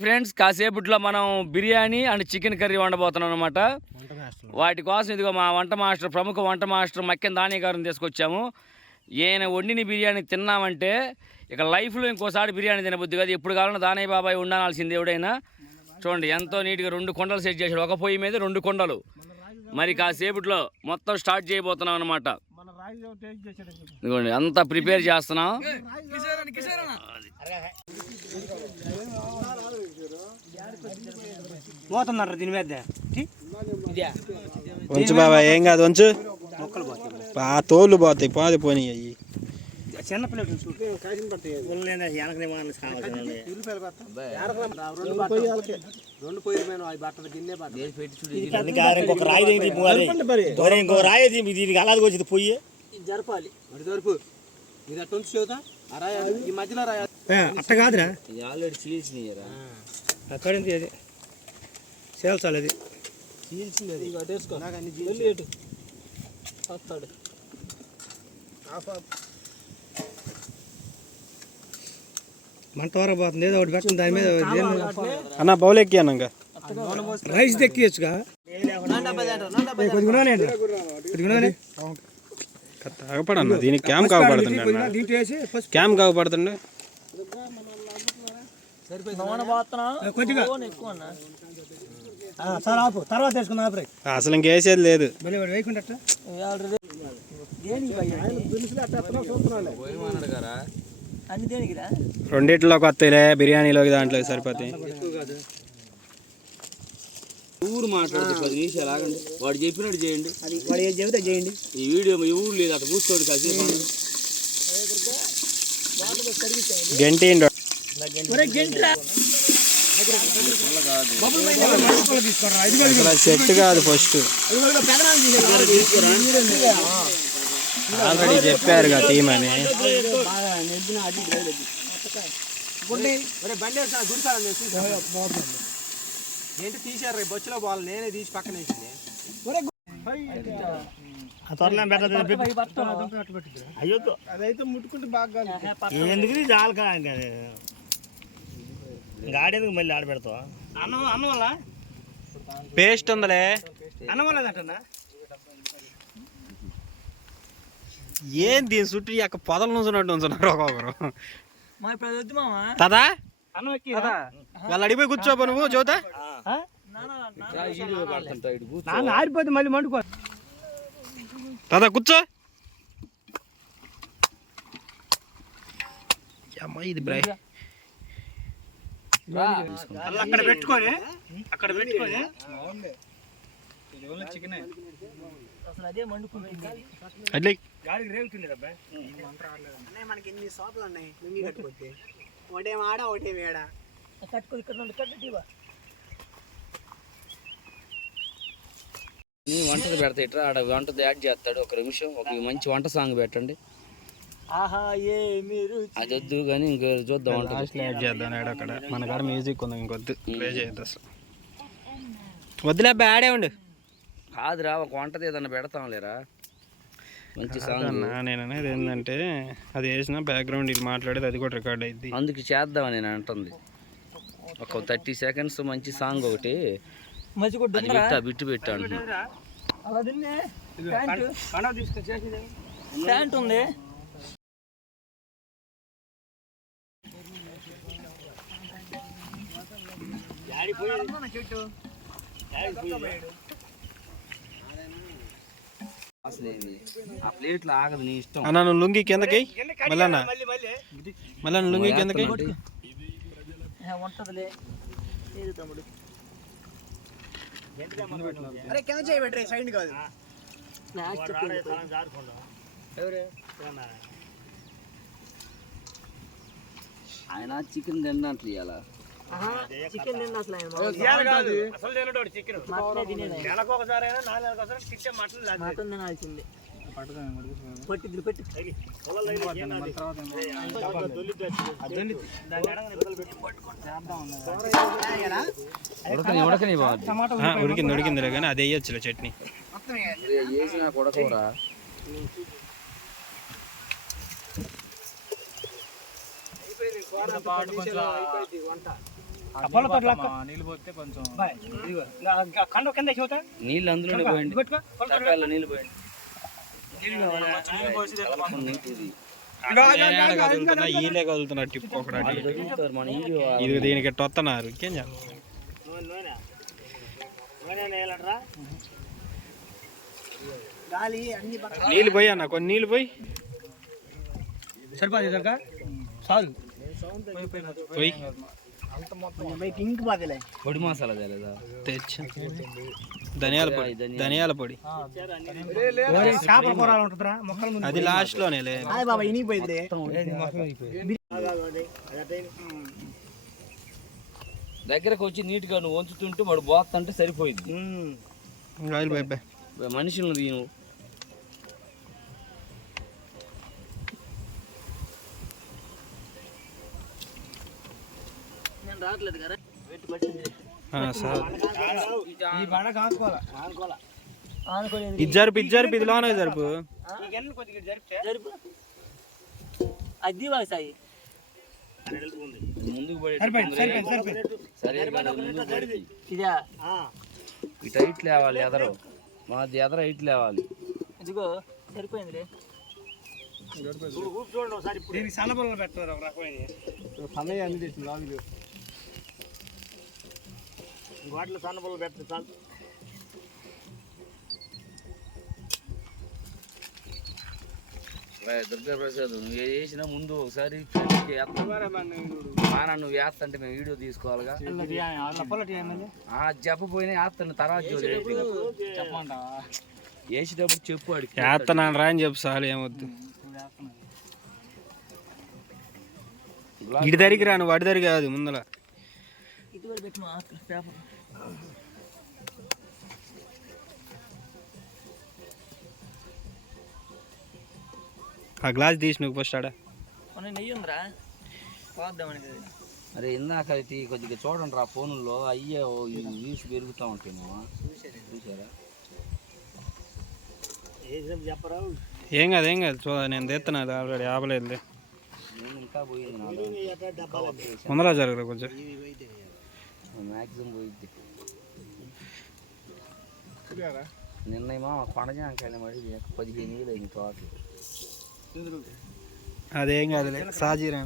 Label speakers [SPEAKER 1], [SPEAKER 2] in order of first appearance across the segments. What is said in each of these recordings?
[SPEAKER 1] Friends కాసేపట్లో మనం biryani and chicken curry వండబోతున్నాం అనమాట వాటి కోసం ఇదిగో మా వంట మాస్టర్ ప్రముఖ వంట మాస్టర్ మక్కెన్ దాని గారిని తీసుకొచ్చాము. ఈయన వండిన బిర్యానీ తిన్నామంటే ఇక లైఫ్లో ఇంకోసారి బిర్యానీ తినబుద్ది కాదు. ఎప్పుడు కావాలన్నా దానయ్య బాబాయ్ ఉండాల్సింది ఎవడైనా. చూడండి ఎంతో నీట్గా రెండు కొండలు సెట్ చేశాడు. ఒక పొయ్యి మీద రెండు కొండలు. మరి కాసేపట్లో మొత్తం స్టార్ట్ చేయబోతున్నాం అనమాట ఇదిగోండి అంతా ప్రిపేర్ చేస్తున్నాం.
[SPEAKER 2] పోతున్నారు దీని మీద?
[SPEAKER 3] ఉంచు బాబా ఏం కాదు ఉంచు ఆ తోలు పోతాయి పోతే పోనీ అయ్యి.
[SPEAKER 2] చిన్న పిల్లలు చూడు. కాసిన పడతాయి రెండు పొయ్యి మీద అవి బట్టలు గిన్నె
[SPEAKER 4] ఇంకొక రాయి తీయండి, పోవాలి. ఒరే, ఇంకో రాయి దీనికి అలాది వచ్చింది పొయ్యి.
[SPEAKER 2] జరపాలి. మరి జరుపు. ఇది అట్టు ఆ రాయి ఈ మధ్యలో రాయి
[SPEAKER 4] అట్ట కాదురా.
[SPEAKER 1] ఇది ఆల్రెడీ చీల్చినాయరా
[SPEAKER 4] అక్కడింది అది. చేల్చాలి అది.
[SPEAKER 2] చీల్చింది అది. ఇవి అటేసుకో. నాకు అన్ని చీల్చి వస్తాడు
[SPEAKER 4] మంట వరకు పోతుంది. ఏదో ఒకటి పెట్టండి దాని మీద
[SPEAKER 3] అన్న బౌల్ ఎక్కి అన్నాక
[SPEAKER 4] రైస్ తెక్కియచ్చుగా కొద్దిగా. కొద్దిగా నూనె.
[SPEAKER 3] తాగపడన్న దీనికి క్యామ్
[SPEAKER 4] పసుపు
[SPEAKER 3] క్యామ్ కావపడుతుండే
[SPEAKER 4] కొద్దిగా. ఆ, చాలా ఆపు. తర్వాత వేసుకున్నా ఆపరే
[SPEAKER 3] అసలు ఇంకేసేది లేదు.
[SPEAKER 4] వేయకుండా.
[SPEAKER 3] రెండిట్లోకి వస్తాయిలే బిర్యానీలోకి దాంట్లోకి సరిపోతాయి.
[SPEAKER 1] ఊరు మాట్లాడితే పది నిమిషాలు ఆగండి. వాడు చెప్పినట్టు చేయండి.
[SPEAKER 4] అది వాడు ఏం చెబితే చేయండి.
[SPEAKER 1] ఈ వీడియో ఈ ఊరు లేదు అట్లా కూర్చోండి కాసేపు
[SPEAKER 3] గంటి సెట్ కాదు ఫస్ట్. ఆల్రెడీ
[SPEAKER 2] బండి వేసిన గుడికాలని ఏంటి తీసారు రేపు బొచ్చులో పోవాలి నేనే తీసి పక్కన వేసింది.
[SPEAKER 4] ఆ త్వరలో పెట్టదు అయ్యో
[SPEAKER 2] అదైతే ముట్టుకుంటే బాగా
[SPEAKER 4] ఎందుకు చాలు గాడెందుకు మళ్ళీ
[SPEAKER 2] అన్నం అన్నం వల్ల?
[SPEAKER 3] పేస్ట్ ఉందలే.
[SPEAKER 2] అన్నం వల్ల అంటన్నా
[SPEAKER 3] ఏం దీని చుట్టూ యొక్క పొదలు నుంచున్నట్టు ఉంచున్నారు ఒక్కొక్కరు.
[SPEAKER 2] మా ఇప్పుడు వద్దు మామా.
[SPEAKER 3] తదా వాళ్ళు అడిగిపోయి కూర్చోపో నువ్వు
[SPEAKER 4] నాన్న ఆరిపోతే మళ్ళీ మండుకో.
[SPEAKER 3] తదా కూర్చో. అమ్మ ఇది బ్రై?
[SPEAKER 4] అక్కడ పెట్టుకొని అక్కడ పెట్టుకొని.
[SPEAKER 3] అట్లే.
[SPEAKER 4] గాలికి రేగుతుంది అబ్బాయి.
[SPEAKER 2] మనకి ఎన్ని షాపులు ఉన్నాయి లుంగి కట్టుకోతే ఒకటేం ఆడ ఒకటేం ఏడ
[SPEAKER 1] నీ వంటది పెడతా ఇట్రా ఆడ వంటది యాడ్ చేస్తాడు. ఒక నిమిషం ఒక మంచి వంట సాంగ్ పెట్టండి.
[SPEAKER 2] ఆహా ఏ మీరు
[SPEAKER 1] అది వద్దు కానీ ఇంకో చూద్దాం వంట.
[SPEAKER 3] యాడ్ చేద్దాం అక్కడ. మన కాడ మ్యూజిక్ ఉంది ఇంకొద్దు. ప్లే చేయొద్దు అసలు వద్దులే అబ్బాయి ఆడే ఉండు.
[SPEAKER 1] కాదురా ఒక వంటది ఏదన్నా పెడతాం లేరా మంచి సాంగ్.
[SPEAKER 3] అన్న నేను అనేది ఏంటంటే అది వేసిన బ్యాక్గ్రౌండ్ ఇది మాట్లాడేది అది కూడా రికార్డ్ అయింది
[SPEAKER 1] అందుకు చేద్దామని నేను అంటుంది. ఒక థర్టీ సెకండ్స్ మంచి సాంగ్ ఒకటి. అది పెట్టా బిట్టు పెట్టా అంటున్నా
[SPEAKER 2] ప్యాంట్ ఉంది.
[SPEAKER 1] అసలు ఇది ఆ ప్లేట్లో ఆగదు నీ ఇష్టం
[SPEAKER 3] అన్న నువ్వు లుంగి కిందకి మళ్ళీ మళ్ళీ లుంగి కిందకి
[SPEAKER 2] ఉంటదిలే. లేదు తమ్ముడు? అరే కింద చేయబెట్టరే సైడ్ కాదు. ఎవరే?
[SPEAKER 1] ఆయన చికెన్ తిన్నట్లు ఇవాళ.
[SPEAKER 2] చికెన్ తిన్న అసలు
[SPEAKER 4] ఇవాళ కాదు. అసలు తినడోడు చికెన్. నెలకు ఒకసారి అయినా నాలుగు నెలలకు ఒకసారి తింటే మటన్
[SPEAKER 2] మటన్ తినాల్సిందే. పెట్టి
[SPEAKER 3] ఉడికింది ఉడికిందిలే కానీ అది వేయొచ్చులే చట్నీ
[SPEAKER 1] వేసిన ఉడకవరా
[SPEAKER 2] వంట
[SPEAKER 3] నీళ్ళు పోతే కొంచెం
[SPEAKER 2] కండ కింద చూతా
[SPEAKER 1] నీళ్ళు అందులోనే పోయండి. తరకాయల్లో నీళ్ళు పోయండి.
[SPEAKER 3] ఈలే ఇది దీనికి వస్తున్నారు ఇంకేం చేయాలి?
[SPEAKER 2] నూనె నూనె. వేయాలట్రా? గాలి అన్ని పక్క
[SPEAKER 3] నీళ్ళు పోయి అన్న కొన్ని నీళ్ళు పోయి.
[SPEAKER 2] సరిపోదు దగ్గర చాలు
[SPEAKER 3] పోయి
[SPEAKER 2] బయట ఇంక బాధలే
[SPEAKER 1] పొడి మసాలా తేలేదా?
[SPEAKER 3] తెచ్చా. ధనియాల పొడి ధనియాల పొడి.
[SPEAKER 2] చేపల కూరలు ఉంటుందిరా మొక్కల ముందు
[SPEAKER 3] అది లాస్ట్
[SPEAKER 2] హాయ్ బాబా ఇనిగిపోయింది.
[SPEAKER 1] దగ్గరకు వచ్చి నీట్గా నువ్వు వంచుతుంటే వాడు పోతుంటే సరిపోయింది
[SPEAKER 3] ఆయిల్ బాయ్ ఇది జరుపు ఇది జరుపు ఇది లోనే జరుపు.
[SPEAKER 2] అది బాగా సాయి.
[SPEAKER 1] ముందుకు ఇటు హైట్ లేవాలి ఎదరు. మాది ఎదర హైట్ లేవాలి.
[SPEAKER 2] ఇదిగో సరిపోయిందిలే. చూడండి ఒకసారి సన్నయ్య అన్ని తెచ్చింది? లాగులు. వాటిలో సన్న పొలం పెట్టదు చాలు.
[SPEAKER 1] రే, దుర్గా ప్రసాద్ నువ్వు ఏ చేసినా ముందు ఒకసారి మాన నువ్వు వేస్తంటే మేము వీడియో తీసుకోవాలిగా. ఆ చెప్పపోయినా వేస్తాను తర్వాత వేసేటప్పుడు చెప్పు అడిగి
[SPEAKER 3] వేస్తున్నాను రా అని చెప్పు సార్ ఏమొద్దు. ఇటు దరికి రాను వాడి దరి కాదు ముందల
[SPEAKER 2] పెట్టు మా పేపర్.
[SPEAKER 3] ఆ గ్లాస్ తీసి నువ్వు ఫస్ట్ ఆడ.
[SPEAKER 2] నెయ్యి ఉందిరా. పోద్దామని
[SPEAKER 1] అరే ఇందాక అయితే కొద్దిగా చూడండి రా ఫోన్లో అయ్యే వ్యూస్ పెరుగుతూ ఉంటాయి మామ చూసారా
[SPEAKER 2] చెప్పరా?
[SPEAKER 3] ఏం కాదు ఏం కాదు. చూ నేను తెస్తున్నా ఆల్రెడీ ఆపలేదులే.
[SPEAKER 1] నేను ఇంకా పోయింది
[SPEAKER 3] ముందర జరగదు కొంచెం.
[SPEAKER 1] మ్యాక్సిమం పోయింది నిన్న మా కొండజాంకాయ మరి పదిహేను వేలు అయింది టోటల్
[SPEAKER 3] అదేం కాదులే సాజీరా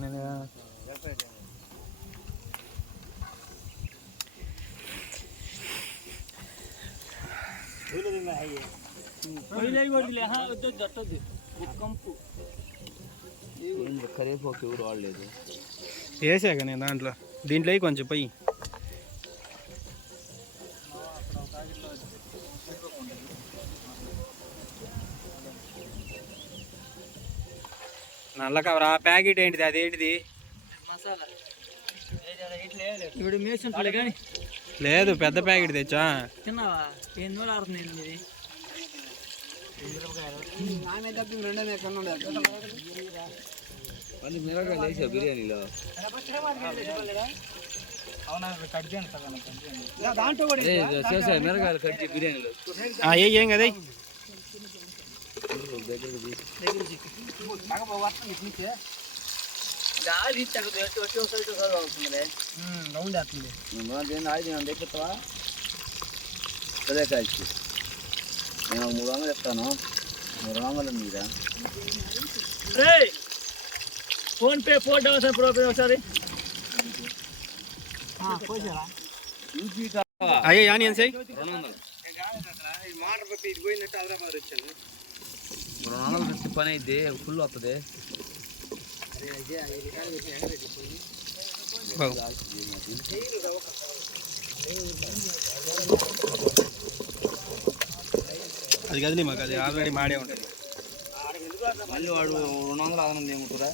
[SPEAKER 2] కంపు.
[SPEAKER 1] కరివేపాకు ఎవరు వాడలేదు?
[SPEAKER 3] వేసాక నేను దాంట్లో దీంట్లో కొంచెం పోయి. నల్ల కవర్ ఆ ప్యాకెట్ ఏంటిది? అదేంటిది
[SPEAKER 2] మసాలా. ఇప్పుడు కానీ.
[SPEAKER 3] లేదు పెద్ద ప్యాకెట్ తెచ్చా?
[SPEAKER 2] తిన్నావా? ఏం నూరు ఆడుతుంది ఇది
[SPEAKER 1] మళ్ళీ మిరగాయలు వేసా బిర్యానీలో.
[SPEAKER 2] దాంట్లో కూడా
[SPEAKER 1] ఏ, చేసా మిరగాయలు కట్ చేసి బిర్యానీలో.
[SPEAKER 3] ఏం కదా
[SPEAKER 1] అదే కాల్చి నేను మూడు వందలు ఇస్తాను మూడు వందలు. మీరా
[SPEAKER 2] ఫోన్ పే ఫోన్ అవసరం ప్రో పే ఒకసారి
[SPEAKER 3] అయ్యే ఆనియన్స్ అయ్యి
[SPEAKER 1] రెండు వందలు రెండు వందలు తెచ్చి పని అయితే ఫుల్ వస్తుంది
[SPEAKER 3] అది కదిలే మాకు అది ఆల్రెడీ మాడే ఉంటుంది.
[SPEAKER 1] మళ్ళీ వాడు రెండు వందలు అదనం ఏముంటుందా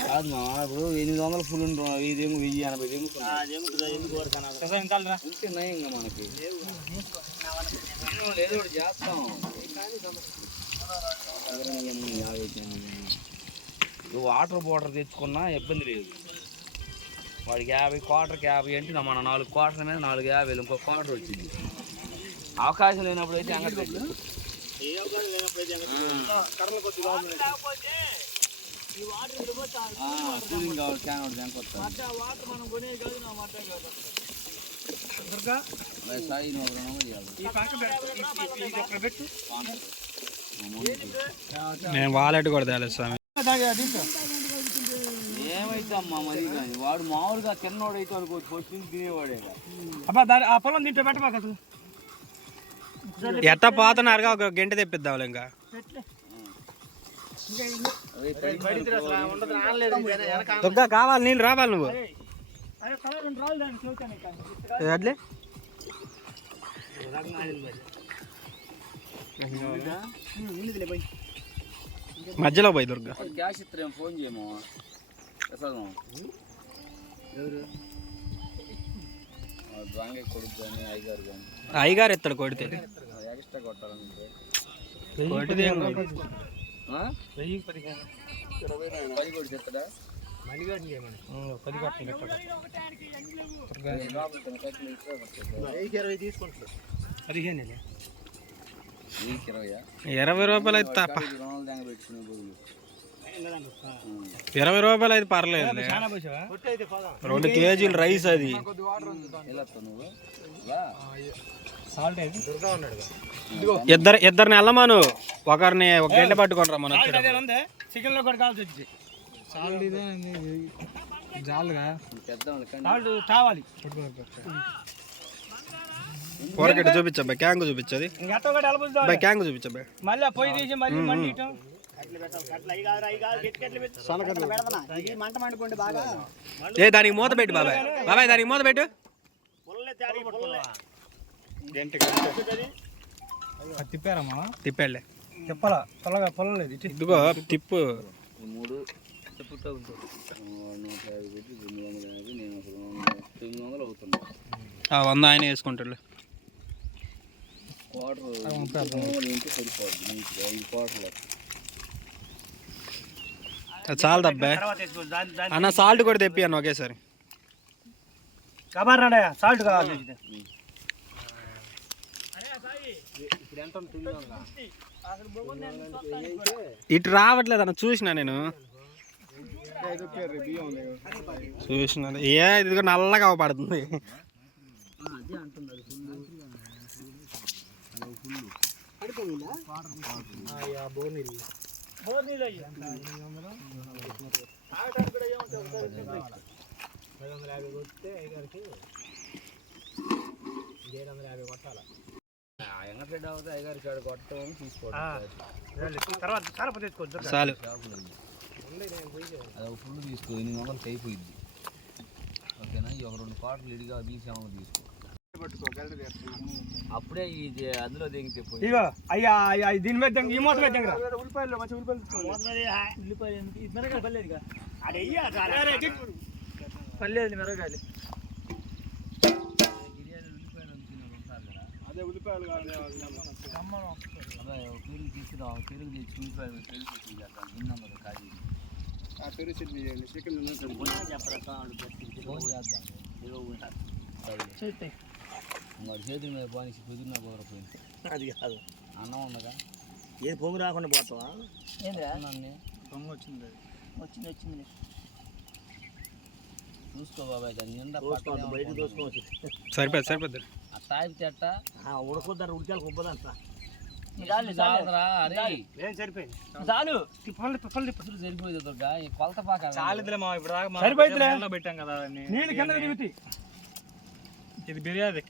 [SPEAKER 1] కాదు మా ఇప్పుడు ఎనిమిది వందలు ఫుల్ ఉంటుంది ఇది ఏమో వెయ్యి ఎనభై నయంగా మనకి. మనం ఏదో ఒకటి చేస్తాం నువ్వు వాటర్ బోటర్ తెచ్చుకున్నా ఇబ్బంది లేదు వాడికి యాభై క్వార్టర్కి యాభై అంటే మన నాలుగు క్వార్టర్ మీద నాలుగు యాభై ఇంకో క్వార్టర్ వచ్చింది అవకాశం లేనప్పుడు అయితే అంగడి పెట్టు కూలింగ్ కావాలి క్యాన్ ఒకటి బ్యాంక్ వస్తా
[SPEAKER 2] వాటర్ మనం కొనే కాదు నా మాట కాదు
[SPEAKER 3] నేను వాలెట్ కూడా తేలేదు స్వామి.
[SPEAKER 2] దీంట్లో
[SPEAKER 1] ఏమైతే అమ్మా మరి కానీ వాడు మామూలుగా తిన్నవాడు అయితే అనుకోవచ్చు నుంచి తినేవాడే
[SPEAKER 2] అబ్బా దాని ఆ పొలం దీంట్లో పెట్టబాక అసలు
[SPEAKER 3] ఎట్టా పోతున్నారుగా ఒక గంట తెప్పిద్దాం ఇంకా. దుర్గా కావాలి నీళ్ళు రావాలి నువ్వు. అట్లే? మధ్యలో పోయి దుర్గా.
[SPEAKER 1] గ్యాస్ ఇస్తారేం ఫోన్ చేయమో. ప్రసాదం. అయ్యగారు
[SPEAKER 3] ఎత్తాడు కొడితే.
[SPEAKER 1] ఎక్స్ట్రా కొట్టాలంటే
[SPEAKER 3] కొడితే
[SPEAKER 2] ఇరవై
[SPEAKER 3] రూపాయలు అయితే తప్ప. ఇరవై రూపాయలు అయితే పర్లేదు రెండు కేజీలు రైస్ అది. ఇద్దరు ఇద్దరిని వెళ్ళమాను. ఒకరిని ఒక గంట
[SPEAKER 2] అదే ఉంది. చికెన్లో కూడా కావాల్సి వచ్చింది. జాలుగా? కావాలి
[SPEAKER 3] కూరకెట్ చూపించబ్బా క్యాంగు చూపించది బై క్యాంగు చూపించబ్బా
[SPEAKER 2] మళ్ళీ పొయ్యి తీసి మళ్ళీ మండి
[SPEAKER 3] ఏ దానికి మూత పెట్టు బాబాయ్. బాబాయ్ దానికి మూత పెట్టు.
[SPEAKER 2] తిప్పారమ్మా
[SPEAKER 3] తిప్పాడులే.
[SPEAKER 2] చెప్పాలా పొలగా పొలం లేదు.
[SPEAKER 3] ఇదిగో తిప్పు
[SPEAKER 1] మూడు నూట యాభై పెట్టి రెండు వందల యాభై నేను ఒక తొమ్మిది వందలు అవుతున్నా
[SPEAKER 3] ఆ వంద ఆయన వేసుకుంటాడు
[SPEAKER 1] క్వార్టర్ ఇంటి సరిపోద్ది నీకు ఐదు క్వార్టర్లు
[SPEAKER 3] అది చాలు అన్న సాల్ట్ కూడా తెప్పి అన్న ఒకేసారి.
[SPEAKER 2] కబార్ రాడా సాల్ట్ కావాలి.
[SPEAKER 3] ఇటు రావట్లేదు అన్న చూసిన నేను. చూసిన ఏ ఇదిగో నల్లగా పడుతుంది
[SPEAKER 1] ఎంగట్రెడ్డి అవుతే అయ్యగారి కాడ కొట్టడం తీసుకోవడం
[SPEAKER 2] తర్వాత చాలా తెచ్చుకోవచ్చు
[SPEAKER 3] చాలు.
[SPEAKER 1] అది ఒక ఫుల్ తీసుకో ఎనిమిది వందలకి అయిపోయింది ఓకేనా? ఈ ఒక రెండు క్వార్టర్లు ఇడిగా తీసాము తీసుకో. అప్పుడే ఇది అందులో దిగితే
[SPEAKER 2] ఇగో అయ్యా అయ్యా దీని మీద ఈ మూత మీద దింగరా? ఉల్లిపాయలు మంచి ఉల్లిపాయలు ఉల్లిపాయలు మిరగాయలు పర్లేదు మిరగాయలు.
[SPEAKER 3] అదే ఉల్లిపాయలు
[SPEAKER 1] అదే ఒక పెరుగు తీసుకురా ఒక పెరుగు తెచ్చి ఉల్లిపాయలు పెరుగు తెచ్చి
[SPEAKER 3] చికెన్
[SPEAKER 1] ఒకటి. మరి చేతుల మీద బానిసి కుదిరినా కుదరపోయింది
[SPEAKER 2] అది కాదు.
[SPEAKER 1] అన్నం ఉన్నదా
[SPEAKER 2] ఏది పొంగు రాకుండా పోతావా?
[SPEAKER 1] అన్నాన్ని
[SPEAKER 2] పొంగు వచ్చింది వచ్చింది వచ్చింది
[SPEAKER 1] చూసుకో బాబాయ్ దాని నిండా
[SPEAKER 2] బయట
[SPEAKER 1] ఉంటుంది.
[SPEAKER 2] దోసుకోవచ్చు
[SPEAKER 3] సరిపోద్ది సరిపోద్ది
[SPEAKER 1] ఆ తాగితే అట్ట
[SPEAKER 2] ఉడకొద్దారు ఉడికాలి కుప్పదంట
[SPEAKER 1] చాలదురా అరే
[SPEAKER 2] ఏం సరిపోయింది చాలు
[SPEAKER 1] సరిపోయింది? ఈ కొలత పాక
[SPEAKER 5] చాలిదిలే మా ఇప్పుడు దాకా
[SPEAKER 2] సరిపోయిందిలే.
[SPEAKER 5] పెట్టాం కదా.
[SPEAKER 2] నీళ్ళు కింద దిగుతాయి
[SPEAKER 5] ఇది బిర్యానీ.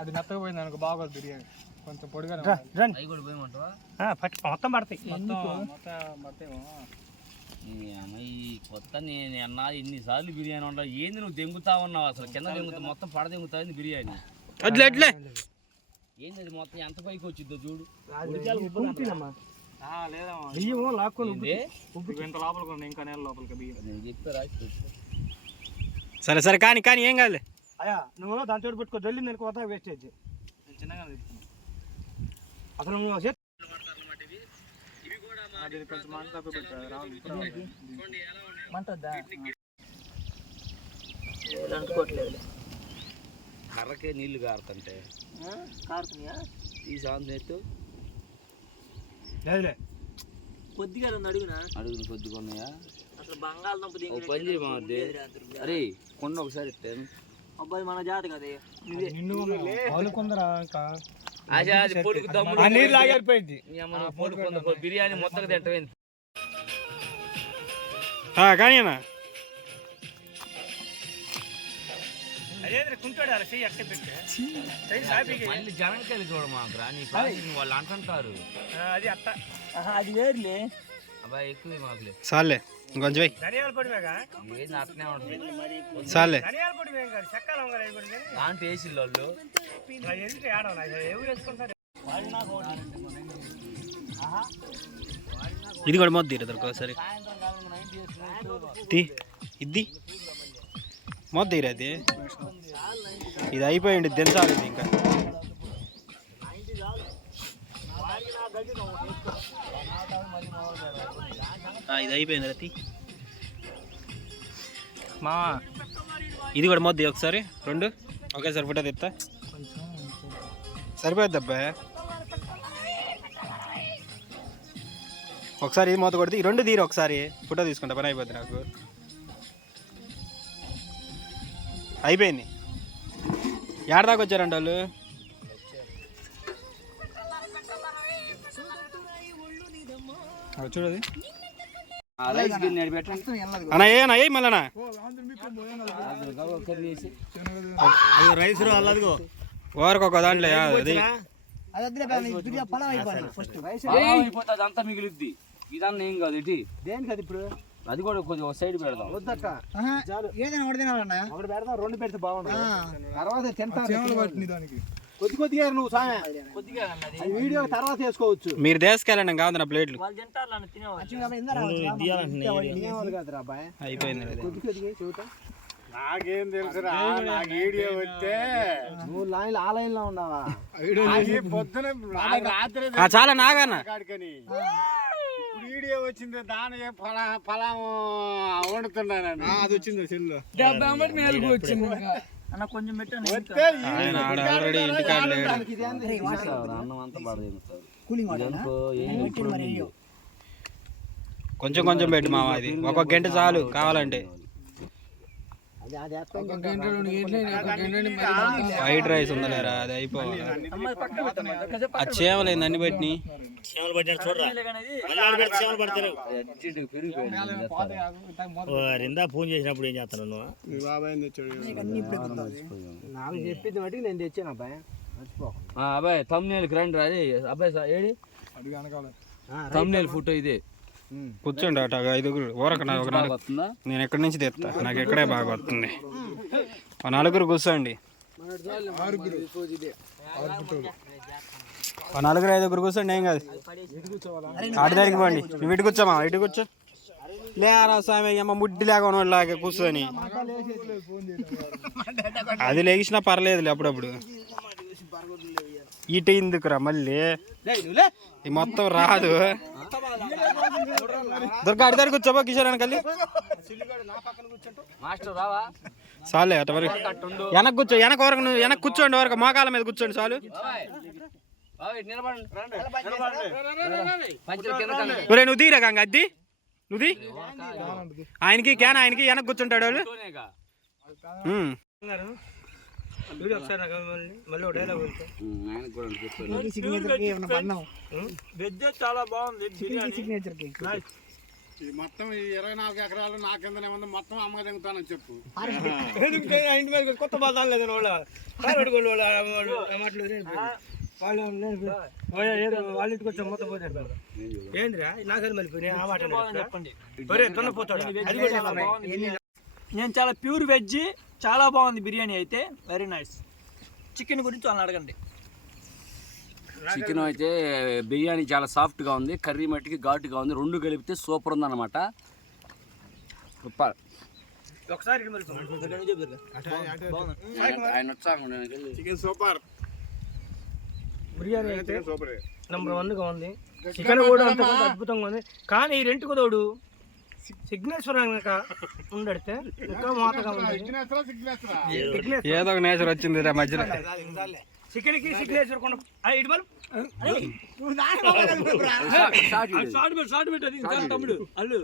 [SPEAKER 5] అది మెత్తగా పోయింది అనుకో బాగోదు బిర్యానీ. కొంచెం పొడిగా
[SPEAKER 2] రండి.
[SPEAKER 1] అవి కూడా పోయమంటావా?
[SPEAKER 2] పట్టి మొత్తం పడతాయి.
[SPEAKER 5] మొత్తం మొత్తం మొత్తం
[SPEAKER 1] ఈ అమ్మాయి కొత్త నేను అన్నా ఎన్నిసార్లు బిర్యానీ వండా ఏంది నువ్వు దెంగుతా ఉన్నావు అసలు? కింద దెంగుతా మొత్తం పడ దెంగుతా బిర్యానీ.
[SPEAKER 3] అట్లే అట్లే
[SPEAKER 1] ఏంది మొత్తం ఎంత పైకి వచ్చిద్దో చూడు.
[SPEAKER 2] బియ్యం లాక్కొని
[SPEAKER 5] ఇంత లోపలికి ఇంకా నెల లోపలికి బియ్యం.
[SPEAKER 1] నేను.
[SPEAKER 3] సరే సరే కానీ కానీ ఏం కాదులే.
[SPEAKER 2] అయ్యా నువ్వు దాని తోడు పెట్టుకో జల్లి నేను కొత్త వేస్టేజ్
[SPEAKER 5] చిన్నగా.
[SPEAKER 2] అసలు నువ్వు
[SPEAKER 5] కొంచెం మంట తక్కువ పెట్టారు రావాలి
[SPEAKER 1] కర్రకే నీళ్ళు కారుతుంటే. ఈ సాంతం ఎత్తు
[SPEAKER 2] లేదులే. కొద్దిగా రెండు అడుగునా?
[SPEAKER 1] అడుగులు కొద్దిగా ఉన్నాయా?
[SPEAKER 2] అసలు బంగాళదుంప
[SPEAKER 1] పని చేయి మావద్ది అరే కొండ ఒకసారి ఇస్తాను
[SPEAKER 2] అబ్బాయి మన జాతి కదా నువ్వే.
[SPEAKER 5] వాళ్ళు కొందరా ఇంకా?
[SPEAKER 1] ఆశా అది పొడుగు దమ్ముడు
[SPEAKER 2] ఆ నీళ్ళు లాగేరిపోయింది.
[SPEAKER 1] బిర్యానీ మొత్తం తింటవేంది?
[SPEAKER 3] కానీ
[SPEAKER 1] మళ్ళీ జనంకాయలు చూడమాకరా నీ ప్రాసెసింగ్ వాళ్ళు అంటుంటారు.
[SPEAKER 2] అది అట్ట అది వేరులే.
[SPEAKER 1] అబ్బాయి ఎక్కువ మాకులే.
[SPEAKER 3] చాలే ఇంకొంచెం వెయ్యి
[SPEAKER 2] ధనియాల పొడి వేగా
[SPEAKER 1] ఏది అట్నే ఉంటుంది.
[SPEAKER 3] చాలే
[SPEAKER 2] ధనియాల పొడి వేయం కాదు చెక్కలు వంగలు వేయకూడదు కానీ
[SPEAKER 1] దాంట్లో వేసి వాళ్ళు.
[SPEAKER 2] ఇలా ఎందుకు ఆడవు నాకు ఎవరు వేసుకుంటారు?
[SPEAKER 3] ఇది కూడా మొద్దు ఒకసారి. తీ ఇది. మొద్దు తీరు అది ఇది అయిపోయింది దించాలి ఇంకా. ఇది అయిపోయింది రతి. మా ఇది కూడా మొద్ది ఒకసారి. రెండు. ఒకేసారి ఫోటో తెస్తా సరిపోద్ది అబ్బా ఒకసారి ఇది మూత కొడితే ఈ రెండు తీరు ఒకసారి. ఫోటో తీసుకుంటా పని అయిపోద్ది నాకు. అయిపోయింది. ఏడ దాకా వచ్చారంట వాళ్ళు?
[SPEAKER 5] చూడది.
[SPEAKER 3] అన్న ఏ అన్న ఏ మళ్ళా
[SPEAKER 4] రైస్ అల్లదిగో
[SPEAKER 3] ఓరకు ఒక దాంట్లో అది.
[SPEAKER 1] అంతా మిగిలిద్ది. ఇదన్నా ఏం కాదు ఇటు.
[SPEAKER 2] దేనికి అది ఇప్పుడు?
[SPEAKER 1] అది కూడా కొద్దిగా సైడ్ పెడదాం.
[SPEAKER 2] వద్దక్క. ఏదైనా ఒకటి తినాలన్నా? ఒకటి పెడతాం రెండు పెడితే బాగుంటుంది తర్వాత తింటాను
[SPEAKER 5] దానికి.
[SPEAKER 2] కొద్ది కొద్దిగా నువ్వు సామె
[SPEAKER 1] కొద్దిగా
[SPEAKER 2] వీడియో తర్వాత వేసుకోవచ్చు.
[SPEAKER 3] మీరు దేశకెళ్ళండి కాదు నా ప్లేట్లు అయిపోయింది.
[SPEAKER 2] కొద్ది కొద్దిగా చెబుతా.
[SPEAKER 4] నాకేం తెలుసురా నాకు వీడియో వస్తే
[SPEAKER 2] నువ్వు లైన్ ఆ లైన్లో ఉన్నావా?
[SPEAKER 4] పొద్దున రాత్రి
[SPEAKER 3] ఆ, చాలా నాగన్న.
[SPEAKER 4] కాడుకని. వీడియో వచ్చింది దాని ఫలా ఫలం వండుతున్నాను
[SPEAKER 5] అది వచ్చింది సెల్లో
[SPEAKER 2] అన్న కొంచెం పెట్టాను
[SPEAKER 4] వస్తే ఈ
[SPEAKER 3] ఆయన ఆడ ఆల్రెడీ ఇంటికాడ లేడు.
[SPEAKER 1] అన్నం ఉంది.
[SPEAKER 3] కొంచెం కొంచెం పెట్టు మామ ఇది. ఒక గంట చాలు కావాలంటే. వైట్ రైస్ ఉందలేరా అది అయిపోవాలి. ఆ చేమలు ఏంది
[SPEAKER 4] చూడరా? పడతారు.
[SPEAKER 1] అర్జెంటుగా పెరిగిపోయింది ఏం చేస్తారు?
[SPEAKER 4] రిందా ఫోన్ చేసినప్పుడు ఏం చేస్తాను
[SPEAKER 2] నాకు చెప్పింది బట్టి నేను తెచ్చాను అబ్బాయి.
[SPEAKER 1] అబ్బాయి తమ్నేల్ రండి రాది అబ్బాయి ఏడి? తమ్నేల్ ఫోటో ఇదే.
[SPEAKER 3] కూర్చోండి అట ఐదుగురు. ఊరక ఒక నేను ఎక్కడి నుంచి తెస్తా నాకు ఎక్కడే బాగా వస్తుంది. నలుగురు కూర్చోండి. నలుగురు ఐదుగురు కూర్చోండి ఏం కాదు. ఆడి దగ్గరికి పోండి. నువ్వు ఇటు కూర్చోమా? ఇటు కూర్చో. లేరా స్వామి అమ్మ ముడ్డి లేక లాగా కూర్చొని. అది లేచినా పర్లేదులే అప్పుడప్పుడు. ఇటు ఎందుకురా మళ్ళీ? మొత్తం రాదు. దొరక అడి దగ్గర కూర్చోబో కిషోర్ వెనకాలి చాలే అట వరకు వెనక కూర్చో వెనక వరకు నువ్వు వెనక కూర్చోండి వరకు మోకాల మీద కూర్చోండి చాలు. ఒరే నువ్వు తీరా గంగ అద్ది. నువ్వు ఆయనకి క్యాన్ ఆయనకి వెనక కూర్చుంటాడు వాళ్ళు.
[SPEAKER 2] ఒకసారి నాకు మళ్ళీ మళ్ళీ ఒక డైలాగ్ వెజ్ చాలా బాగుంది బిర్యానీ.
[SPEAKER 4] ఈ మొత్తం ఈ ఇరవై నాలుగు ఎకరాలు నా కిందనే ఉంది మొత్తం అమ్మ దిగుతానని చెప్పు.
[SPEAKER 2] ఇంటి మీద కొత్త బాధ లేదు వాళ్ళ. వాళ్ళు ఇంటికి వచ్చా మొత్తం పోతే ఏంద్రా? నాకది మళ్ళీ ఆ మాట చెప్పండి. నేను చాలా ప్యూర్ వెజ్ చాలా బాగుంది బిర్యానీ అయితే. వెరీ నైస్ చికెన్ గురించి వాళ్ళని అడగండి.
[SPEAKER 1] చికెన్ అయితే బిర్యానీ చాలా సాఫ్ట్గా ఉంది కర్రీ మట్టికి ఘాటుగా ఉంది రెండు కలిపితే సూపర్ ఉందన్నమాట. సూపర్.
[SPEAKER 2] ఒకసారి
[SPEAKER 1] ఆయన-.
[SPEAKER 4] చికెన్ సూపర్
[SPEAKER 2] బిర్యానీ అయితే
[SPEAKER 4] సూపర్
[SPEAKER 2] నెంబర్ వన్గా ఉంది. చికెన్ కూడా అంత అద్భుతంగా ఉంది. కానీ ఈ రెంట్ కుదోడు సిగ్నేశ్వరం కనుక ఉండడితే ఇంకా మోతగా ఉంది
[SPEAKER 3] ఏదో ఒక నేచర్ వచ్చింది రా మధ్యలో
[SPEAKER 6] చికెన్కి సిగ్నేచర్ కొండ ఆ, ఇటు బలు
[SPEAKER 2] షార్ట్ పెట్టు షార్ట్ పెట్టు అది తమ్ముడు అల్లు.